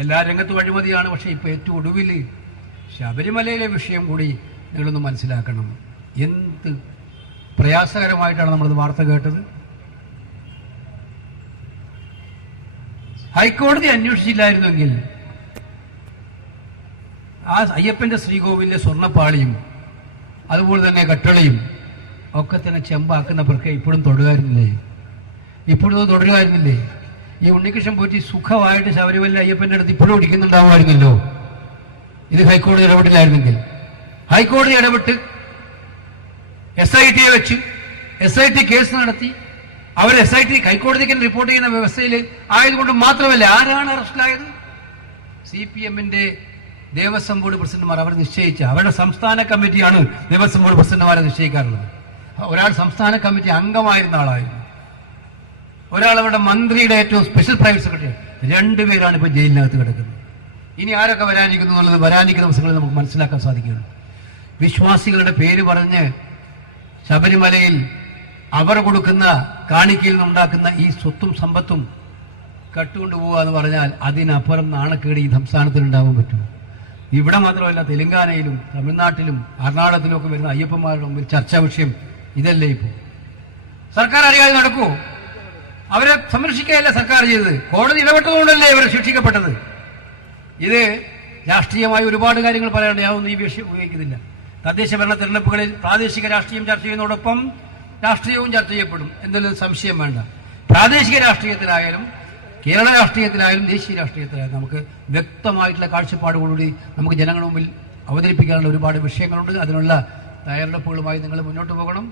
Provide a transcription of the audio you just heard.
എല്ലാ രംഗത്തും അഴിമതിയാണ്. പക്ഷേ ഇപ്പോൾ ഏറ്റവും ഒടുവിൽ ശബരിമലയിലെ വിഷയം കൂടി നിങ്ങളൊന്ന് മനസ്സിലാക്കണം. എന്ത് പ്രയാസകരമായിട്ടാണ് നമ്മളത് വാർത്ത കേട്ടത്. ഹൈക്കോടതി അന്വേഷിച്ചില്ലായിരുന്നെങ്കിൽ ആ അയ്യപ്പന്റെ ശ്രീകോവിലിലെ സ്വർണ്ണപ്പാളിയും അതുപോലെ തന്നെ കട്ടളയും ഒക്കെ തന്നെ ചെമ്പാക്കുന്ന പ്രക്രിയ ഇപ്പോഴും തുടരുമായിരുന്നില്ലേ? ഇപ്പോഴും അത് തുടരുമായിരുന്നില്ലേ? ഈ ഉണ്ണികൃഷ്ണൻ പോറ്റി സുഖമായിട്ട് ശബരിമല അയ്യപ്പന്റെ അടുത്ത് ഇപ്പോഴും ഓടിക്കുന്നുണ്ടാവുമായിരുന്നല്ലോ, ഇത് ഹൈക്കോടതി ഇടപെട്ടില്ലായിരുന്നെങ്കിൽ. ഹൈക്കോടതി ഇടപെട്ട് SIT വെച്ച് SIT കേസ് നടത്തി അവർ SIT ഹൈക്കോടതിക്ക് റിപ്പോർട്ട് ചെയ്യുന്ന വ്യവസ്ഥയിൽ ആയതുകൊണ്ട് മാത്രമല്ല ആരാണ് അറസ്റ്റിലായത്? CPM-ന്റെ ദേവസ്വം ബോർഡ് പ്രസിഡന്റുമാർ അവർ നിശ്ചയിച്ച അവരുടെ സംസ്ഥാന കമ്മിറ്റിയാണ് ദേവസ്വം ബോർഡ് പ്രസിഡന്റുമാരെ നിശ്ചയിക്കാറുള്ളത്. ഒരാൾ സംസ്ഥാന കമ്മിറ്റി അംഗമായിരുന്ന ആളായിരുന്നു, ഒരാൾ അവരുടെ മന്ത്രിയുടെ ഏറ്റവും സ്പെഷ്യൽ പ്രൈവറ്റ് സെക്രട്ടറി. രണ്ടുപേരാണ് ഇപ്പോൾ ജയിലിനകത്ത് കിടക്കുന്നത്. ഇനി ആരൊക്കെ വരാനിരിക്കുന്നു എന്നുള്ളത് വരാനിരിക്കുന്ന ദിവസങ്ങളിൽ നമുക്ക് മനസ്സിലാക്കാൻ സാധിക്കുകയുള്ളൂ. വിശ്വാസികളുടെ പേര് പറഞ്ഞ് ശബരിമലയിൽ അവർ കൊടുക്കുന്ന കാണിക്കയിൽ നിന്നുണ്ടാക്കുന്ന ഈ സ്വത്തും സമ്പത്തും കട്ടുകൊണ്ടുപോവുക എന്ന് പറഞ്ഞാൽ അതിനപ്പുറം നാണക്കേട് ഈ സംസ്ഥാനത്തിന് ഉണ്ടാവാൻ പറ്റും. ഇവിടെ മാത്രമല്ല, തെലങ്കാനയിലും തമിഴ്നാട്ടിലും കർണാടകത്തിലും ഒക്കെ വരുന്ന അയ്യപ്പന്മാരുടെ മുമ്പിൽ ചർച്ചാ വിഷയം ഇതല്ലേ? ഇപ്പോൾ സർക്കാർ അറിയാതെ നടക്കൂ? അവരെ സംരക്ഷിക്കുകയല്ല സർക്കാർ ചെയ്തത്, കോടതി ഇടപെട്ടതുകൊണ്ടല്ലേ ഇവർ ശിക്ഷിക്കപ്പെട്ടത്. ഇത് രാഷ്ട്രീയമായ ഒരുപാട് കാര്യങ്ങൾ പറയാനുണ്ട്, ഞാനൊന്നും ഈ വിഷയം ഉപയോഗിക്കുന്നില്ല. തദ്ദേശ ഭരണ തെരഞ്ഞെടുപ്പുകളിൽ പ്രാദേശിക രാഷ്ട്രീയം ചർച്ച ചെയ്യുന്നതോടൊപ്പം രാഷ്ട്രീയവും ചർച്ച ചെയ്യപ്പെടും എന്നതിൽ സംശയം വേണ്ട. പ്രാദേശിക രാഷ്ട്രീയത്തിലായാലും കേരള രാഷ്ട്രീയത്തിലായാലും ദേശീയ രാഷ്ട്രീയത്തിലായാലും നമുക്ക് വ്യക്തമായിട്ടുള്ള കാഴ്ചപ്പാടുകൂടി നമുക്ക് ജനങ്ങളുടെ മുമ്പിൽ അവതരിപ്പിക്കാനുള്ള ഒരുപാട് വിഷയങ്ങളുണ്ട്. അതിനുള്ള തയ്യാറെടുപ്പുകളുമായി നിങ്ങൾ മുന്നോട്ട് പോകണം.